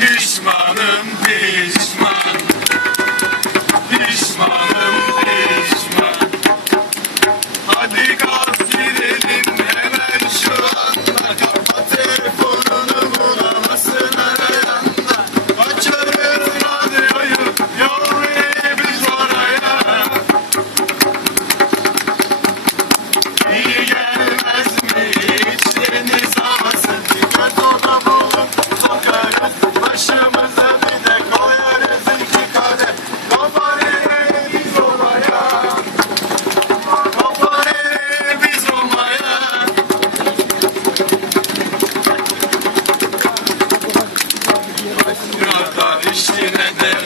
düşmanım bir Hatta işine de